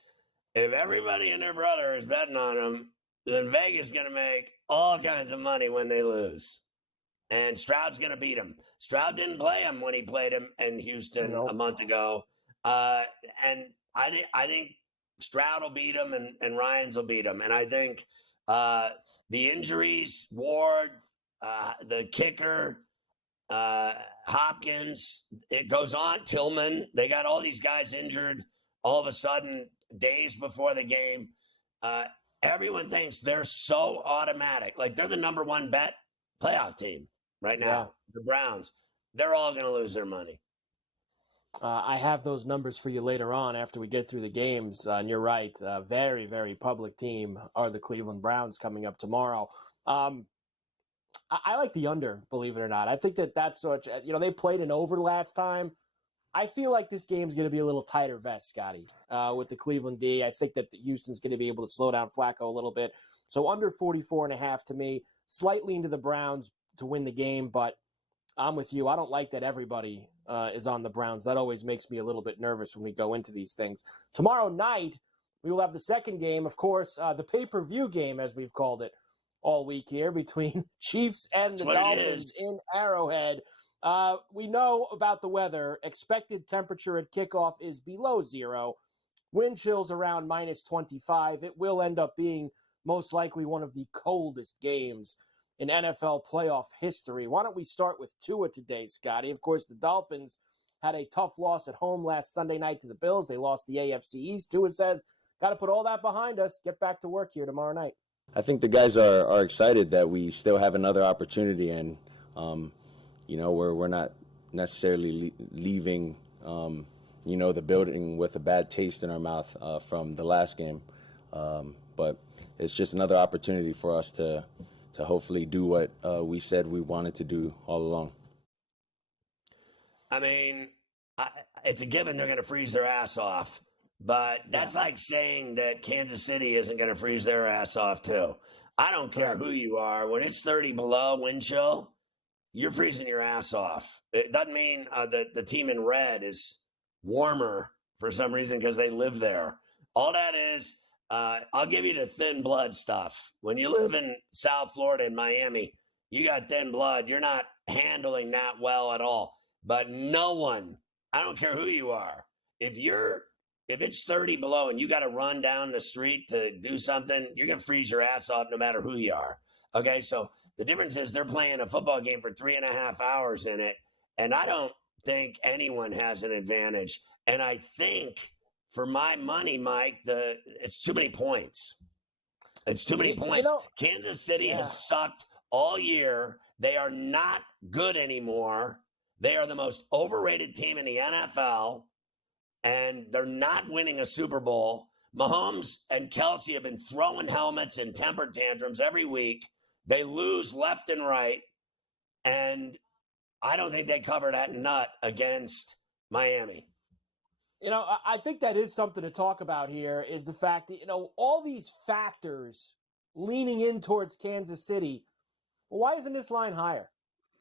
if everybody and their brother is betting on them, then Vegas is going to make all kinds of money when they lose. And Stroud's going to beat him. Stroud didn't play him when he played him in Houston a month ago. And I think Stroud will beat him and Ryans will beat him. And I think the injuries, Ward, the kicker, Hopkins, it goes on, Tillman. They got all these guys injured all of a sudden days before the game. Everyone thinks they're so automatic. Like they're the number one bet playoff team right now, the Browns. They're all going to lose their money. I have those numbers for you later on after we get through the games. And you're right. Very, very public team are the Cleveland Browns coming up tomorrow. I like the under, believe it or not. I think that's such, they played an over last time. I feel like this game's going to be a little tighter vest, Scotty, with the Cleveland D. I think that Houston's going to be able to slow down Flacco a little bit. So under 44.5 to me, slightly into the Browns to win the game, but I'm with you. I don't like that everybody is on the Browns. That always makes me a little bit nervous when we go into these things. Tomorrow night, we will have the second game, of course, the pay-per-view game, as we've called it all week here, between Chiefs and the Dolphins in Arrowhead. We know about the weather. Expected temperature at kickoff is below 0. Wind chills around minus 25. It will end up being most likely one of the coldest games in NFL playoff history. Why don't we start with Tua today, Scotty? Of course, the Dolphins had a tough loss at home last Sunday night to the Bills. They lost the AFC East. Tua says, got to put all that behind us. Get back to work here tomorrow night. I think the guys are excited that we still have another opportunity, and we're not necessarily leaving the building with a bad taste in our mouth from the last game, but it's just another opportunity for us to hopefully do what we said we wanted to do all along. I mean, it's a given they're going to freeze their ass off. But that's like saying that Kansas City isn't going to freeze their ass off, too. I don't care who you are. When it's 30 below wind chill, you're freezing your ass off. It doesn't mean that the team in red is warmer for some reason because they live there. All that is, I'll give you the thin blood stuff. When you live in South Florida and Miami, you got thin blood. You're not handling that well at all. But no one, I don't care who you are, if it's 30 below and you got to run down the street to do something, you're going to freeze your ass off no matter who you are. Okay, so the difference is they're playing a football game for 3.5 hours in it, and I don't think anyone has an advantage. And I think, for my money, Mike, it's too many points. It's too many points. Kansas City has sucked all year. They are not good anymore. They are the most overrated team in the NFL. And they're not winning a Super Bowl. Mahomes and Kelsey have been throwing helmets and temper tantrums every week. They lose left and right. And I don't think they cover that nut against Miami. I think that is something to talk about here, is the fact that, all these factors leaning in towards Kansas City. Well, why isn't this line higher?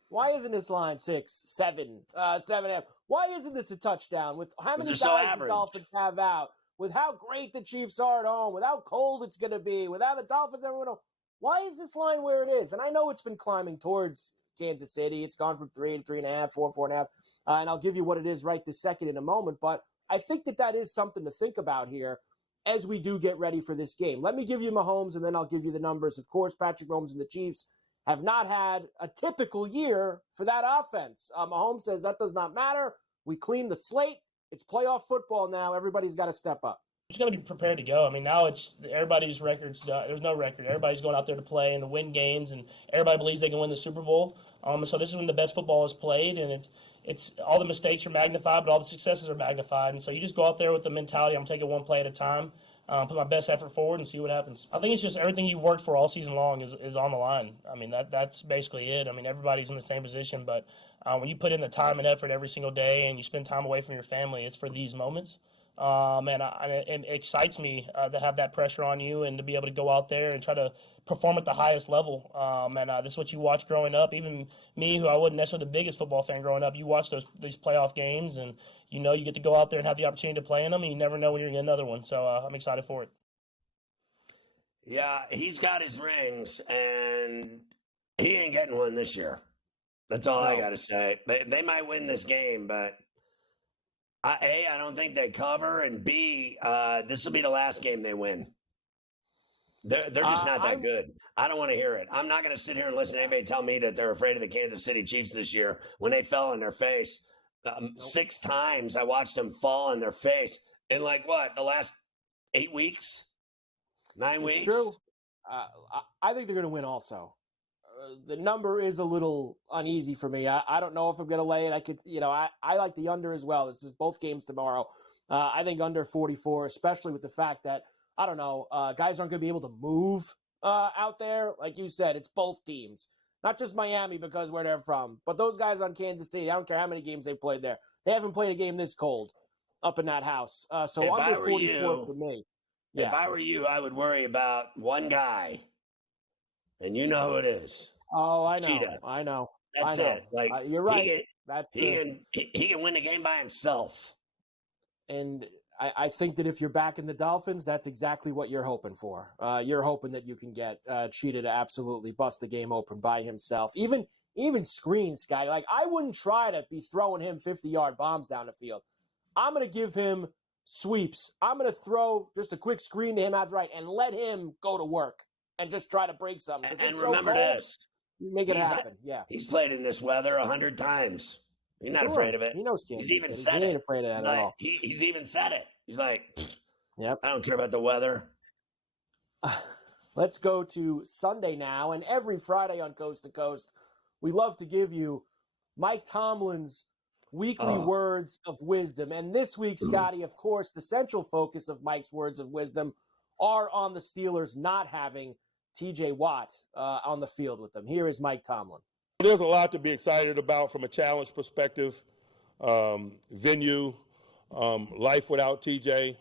Why isn't this line 6, 7, 7.5? Why isn't this a touchdown with how many guys the Dolphins have out, with how great the Chiefs are at home, with how cold it's going to be, with how the Dolphins everyone know? Why is this line where it is? And I know it's been climbing towards Kansas City. It's gone from 3 to 3.5, 4, 4.5. And I'll give you what it is right this second in a moment. But I think that is something to think about here as we do get ready for this game. Let me give you Mahomes, and then I'll give you the numbers. Of course, Patrick Mahomes and the Chiefs have not had a typical year for that offense. Mahomes says that does not matter. We clean the slate. It's playoff football now. Everybody's got to step up. Just got to be prepared to go. I mean, now it's everybody's record's done. There's no record. Everybody's going out there to play and to win games, and everybody believes they can win the Super Bowl. So this is when the best football is played, and it's all the mistakes are magnified, but all the successes are magnified. And so you just go out there with the mentality, I'm taking one play at a time. Put my best effort forward and see what happens. I think it's just everything you've worked for all season long is on the line. I mean, that's basically it. I mean, everybody's in the same position, but when you put in the time and effort every single day and you spend time away from your family, it's for these moments. It excites me to have that pressure on you and to be able to go out there and try to perform at the highest level. This is what you watch growing up. Even me, who I wasn't necessarily the biggest football fan growing up, you watch these playoff games and you get to go out there and have the opportunity to play in them, and you never know when you're going to get another one. So I'm excited for it. Yeah, he's got his rings, and he ain't getting one this year. That's all I got to say. They might win this game, but A, I don't think they cover, and B, this will be the last game they win. They're just not that good. I don't want to hear it. I'm not going to sit here and listen to anybody tell me that they're afraid of the Kansas City Chiefs this year when they fell on their face. 6 times I watched them fall on their face in the last 8 weeks? 9 weeks? It's true. I think they're going to win also. the number is a little uneasy for me. I don't know if I'm going to lay it. I could, I like the under as well. This is both games tomorrow. I think under 44, especially with the fact that, I don't know, guys aren't going to be able to move out there. Like you said, it's both teams. Not just Miami because where they're from, but those guys on Kansas City, I don't care how many games they've played there. They haven't played a game this cold up in that house. So If under I were 44 you, for me. If I were you, I would worry about one guy, and you know who it is. Oh, I know. Cheetah. I know. That's I know. it. Like you're right. He can win the game by himself. And I think that if you're backing the Dolphins, that's exactly what you're hoping for. You're hoping that you can get Cheetah to absolutely bust the game open by himself. Even screen, Scotty. Like, I wouldn't try to be throwing him 50-yard bombs down the field. I'm going to give him sweeps. I'm going to throw just a quick screen to him out right and let him go to work and just try to break something. And remember this. You make it happen. Yeah. He's played in this weather 100 times. He's not afraid of it. He knows He's even said he it. ain't afraid of that at all. He's even said it. He's like, yep. I don't care about the weather. Let's go to Sunday now. And every Friday on Coast to Coast, we love to give you Mike Tomlin's weekly words of wisdom. And this week, Scotty, of course, the central focus of Mike's words of wisdom are on the Steelers not having T.J. Watt on the field with them. Here is Mike Tomlin. There's a lot to be excited about from a challenge perspective, venue, life without TJ,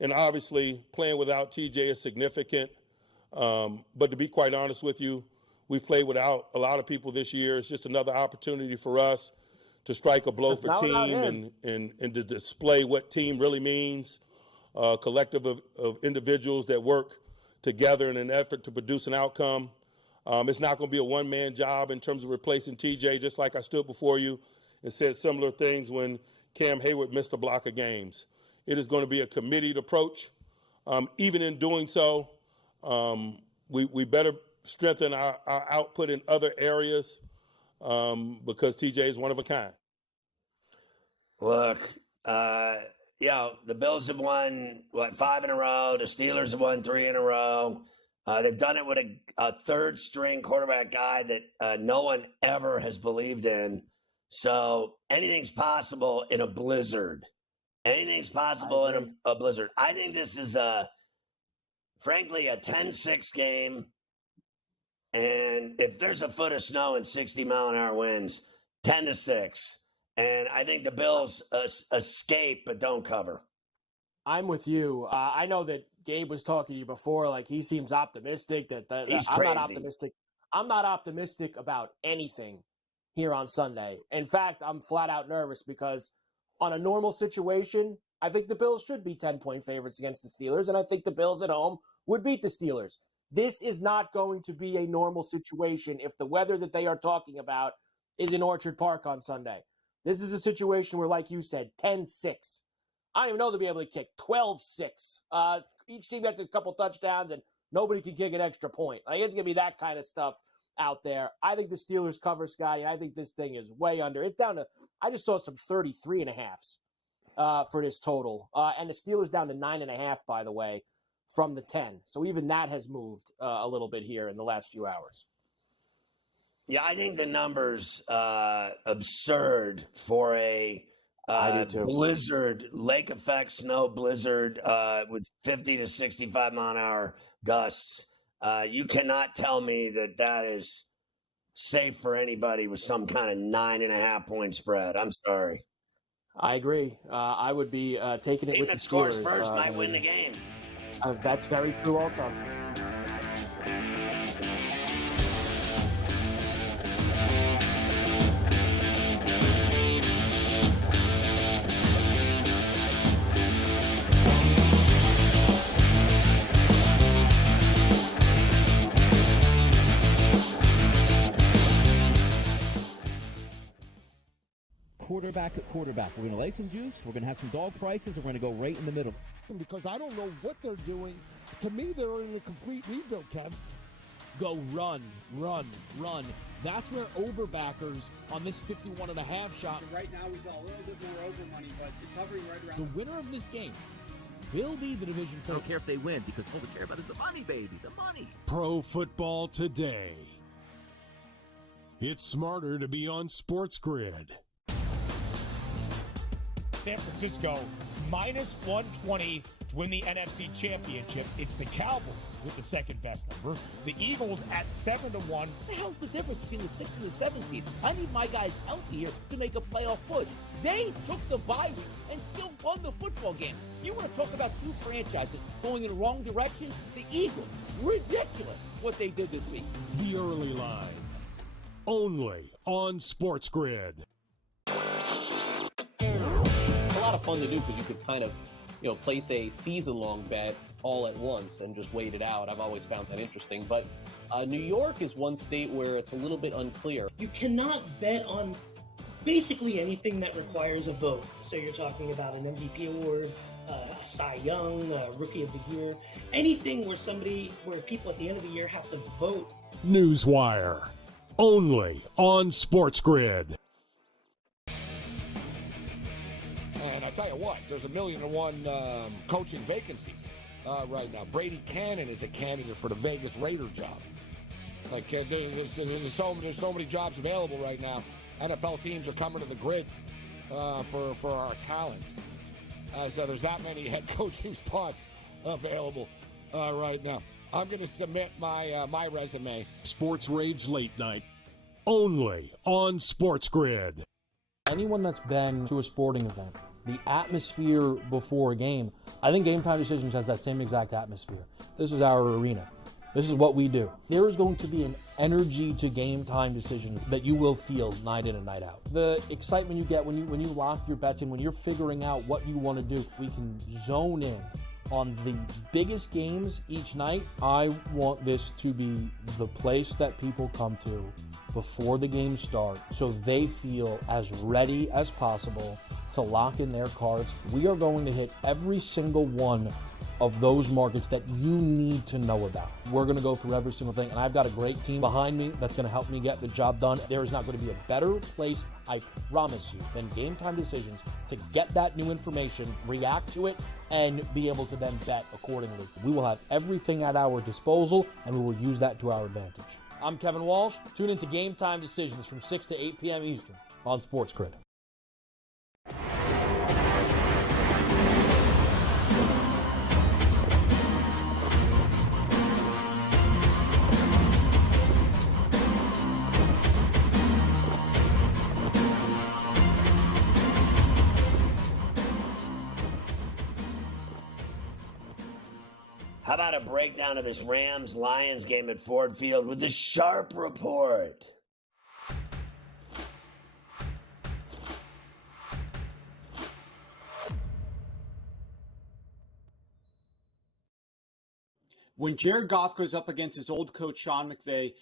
and obviously playing without TJ is significant. But to be quite honest with you, we've played without a lot of people this year. It's just another opportunity for us to strike a blow for team and to display what team really means, a collective of individuals that work together in an effort to produce an outcome. It's not going to be a one-man job in terms of replacing TJ, just like I stood before you and said similar things when Cam Hayward missed a block of games. It is going to be a committed approach. Even in doing so, we better strengthen our output in other areas because TJ is one of a kind. Look, the Bills have won, 5 in a row. The Steelers have won 3 in a row. They've done it with a third-string quarterback guy that no one ever has believed in. So anything's possible in a blizzard. Anything's possible in a blizzard. I think this is, frankly, a 10-6 game. And if there's a foot of snow and 60-mile-an-hour winds, 10-6. And I think the Bills escape but don't cover. I'm with you. I know that Gabe was talking to you before. Like, he seems optimistic. He's I'm crazy. not optimistic. I'm not optimistic about anything here on Sunday. In fact, I'm flat out nervous because on a normal situation, I think the Bills should be 10-point favorites against the Steelers, and I think the Bills at home would beat the Steelers. This is not going to be a normal situation if the weather that they are talking about is in Orchard Park on Sunday. This is a situation where, like you said, 10-6. I don't even know they'll be able to kick 12-6. Each team gets a couple touchdowns, and nobody can kick an extra point. Like, it's going to be that kind of stuff out there. I think the Steelers cover, Scotty. I think this thing is way under. It's down to – I just saw some 33.5s for this total. And the Steelers down to 9.5, by the way, from the 10. So even that has moved a little bit here in the last few hours. Yeah, I think the number's absurd for a blizzard, lake effect snow blizzard with 50 to 65 mile an hour gusts. You cannot tell me that is safe for anybody with some kind of 9.5 point spread. I'm sorry. I agree. I would be taking it with the Steelers. Team that scores first might win the game. That's very true also. Quarterback. We're going to lay some juice. We're going to have some dog prices. We're going to go right in the middle. Because I don't know what they're doing. To me, they're in a complete rebuild, Kev. Go run. That's where overbackers on this 51.5 shot. So right now we saw a little bit more over money, but it's hovering right around. The winner of this game will be the division I don't care if they win because all we care about is the money, baby, the money. Pro Football Today. It's smarter to be on SportsGrid. San Francisco minus 120 to win the NFC Championship. It's the Cowboys with the second best number. The Eagles at 7-1. What the hell's the difference between the 6th and the 7th seed? I need my guys healthy here to make a playoff push. They took the bye week and still won the football game. You want to talk about two franchises going in the wrong direction? The Eagles, ridiculous what they did this week. The early line, only on SportsGrid. It's a lot of fun to do because you could kind of, place a season-long bet all at once and just wait it out. I've always found that interesting. But New York is one state where it's a little bit unclear. You cannot bet on basically anything that requires a vote. So you're talking about an MVP award, a Cy Young, a Rookie of the Year, anything where people at the end of the year have to vote. Newswire, only on SportsGrid. And I tell you what, there's 1,000,001 coaching vacancies right now. Brady Cannon is a candidate for the Vegas Raider job. Like there's so many jobs available right now. NFL teams are coming to the grid for our talent. So there's that many head coaching spots available right now. I'm going to submit my resume. Sports Rage Late Night, only on SportsGrid. Anyone that's been to a sporting event, the atmosphere before a game, I think Game Time Decisions has that same exact atmosphere. This is our arena. This is what we do. There is going to be an energy to Game Time Decisions that you will feel night in and night out. The excitement you get when you lock your bets in, when you're figuring out what you want to do, we can zone in on the biggest games each night. I want this to be the place that people come to before the games start so they feel as ready as possible to lock in their cards. We are going to hit every single one of those markets that you need to know about. We're going to go through every single thing, and I've got a great team behind me that's going to help me get the job done. There is not going to be a better place, I promise you, than Game Time Decisions to get that new information, react to it, and be able to then bet accordingly. We will have everything at our disposal, and we will use that to our advantage. I'm Kevin Walsh. Tune into Game Time Decisions from 6 to 8 p.m. Eastern on SportsGrid. How about a breakdown of this Rams-Lions game at Ford Field with the Sharp Report? When Jared Goff goes up against his old coach, Sean McVay,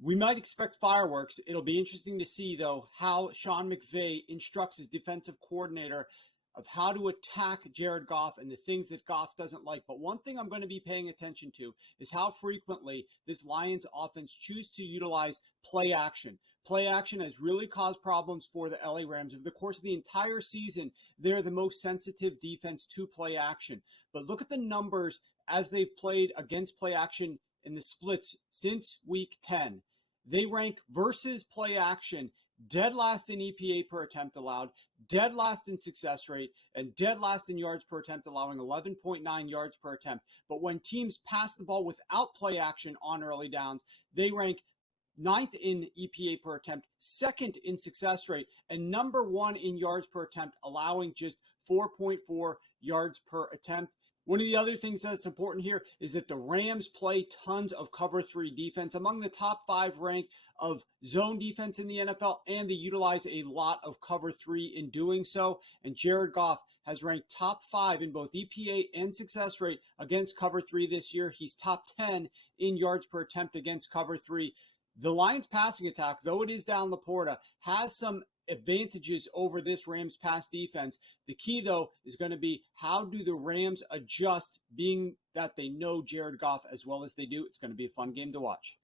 we might expect fireworks. It'll be interesting to see, though, how Sean McVay instructs his defensive coordinator of how to attack Jared Goff and the things that Goff doesn't like. But one thing I'm going to be paying attention to is how frequently this Lions offense choose to utilize play action. Play action has really caused problems for the LA Rams. Over the course of the entire season, they're the most sensitive defense to play action. But look at the numbers as they've played against play action in the splits since week 10. They rank versus play action dead last in EPA per attempt allowed, dead last in success rate, and dead last in yards per attempt, allowing 11.9 yards per attempt. But when teams pass the ball without play action on early downs, they rank 9th in EPA per attempt, 2nd in success rate, and number 1 in yards per attempt, allowing just 4.4 yards per attempt. One of the other things that's important here is that the Rams play tons of cover 3 defense, among the top 5 ranked of zone defense in the NFL, and they utilize a lot of cover 3 in doing so. And Jared Goff has ranked top 5 in both EPA and success rate against cover 3 this year. He's top 10 in yards per attempt against cover 3. The Lions passing attack, though it is down Laporta, has some advantages over this Rams pass defense. The key, though, is going to be how do the Rams adjust, being that they know Jared Goff as well as they do. It's going to be a fun game to watch.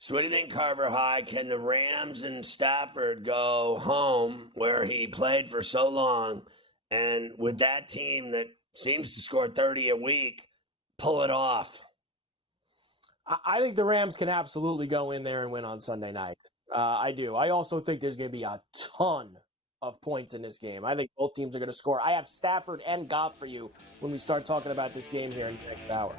So what do you think, Carver High? Can the Rams and Stafford go home where he played for so long, and with that team that seems to score 30 a week, pull it off? I think the Rams can absolutely go in there and win on Sunday night. I do. I also think there's going to be a ton of points in this game. I think both teams are going to score. I have Stafford and Goff for you when we start talking about this game here in the next hour.